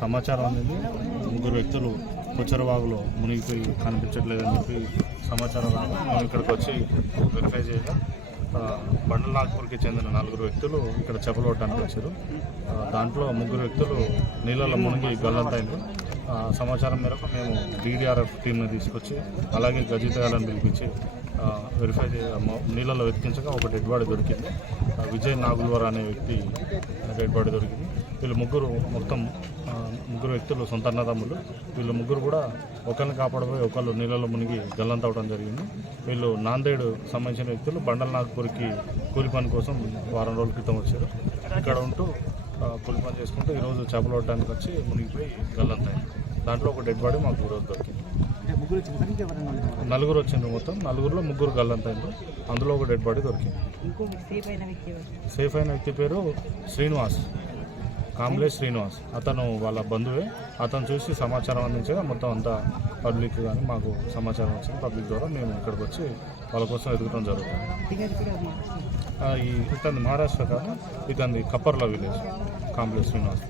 సమాచారం అనేది ముగ్గురు వ్యక్తులు కొచ్చరవాగులో మునిగిపోయి కనిపించట్లేదని చెప్పి సమాచారం మేము ఇక్కడికి వచ్చి వెరిఫై చేయగా బండల నాగపూర్కి చెందిన 4 వ్యక్తులు ఇక్కడ చేపలు పట్టడానికి వచ్చారు. దాంట్లో 3 వ్యక్తులు నీళ్ళలో మునిగి గల్లంతైంది. సమాచారం మేరకు మేము DDRF టీంని తీసుకొచ్చి అలాగే గజితగాలను పిలిపించి వెరిఫై నీళ్ళలో వెతికించగా ఒక డెడ్ బాడీ దొరికింది. విజయ్ నాగుల్వర్ అనే వ్యక్తి డెడ్ బాడీ దొరికింది. వీళ్ళు మొత్తం ముగ్గురు వ్యక్తులు సొంత అన్నదమ్ములు. వీళ్ళు ముగ్గురు కూడా ఒకరిని కాపాడబోయి ఒకళ్ళు నీళ్ళలో మునిగి గల్లంత అవడం జరిగింది. వీళ్ళు నాందేడ్ సంబంధించిన వ్యక్తులు బండల నాగపూర్కి కూలి పని కోసం వారం రోజుల క్రితం వచ్చారు. ఇక్కడ ఉంటూ కూలి పని చేసుకుంటూ ఈరోజు చేపలు పట్టడానికి వచ్చి మునిగిపోయి గల్లంత అయింది. దాంట్లో ఒక డెడ్ బాడీ మాకు ఈరోజు దొరికింది. 4 వచ్చిండ్రు. మొత్తం 4లో 3 గల్లంత అయింది. అందులో ఒక డెడ్ బాడీ దొరికింది. సేఫ్ అయిన వ్యక్తి పేరు శ్రీనివాస్, కాంబ్లే శ్రీనివాస్. అతను వాళ్ళ బంధువే. అతను చూసి సమాచారం అందించగా మొత్తం అంతా పబ్లిక్ కానీ మాకు సమాచారం వచ్చింది. పబ్లిక్ ద్వారా మేము ఇక్కడికి వచ్చి వాళ్ళ కోసం ఎదుగుతాం జరుగుతుంది. ఇతని మహారాష్ట్ర కాదు, ఇతని కప్పర్ల విలేజ్ కాంబ్లే శ్రీనివాస్.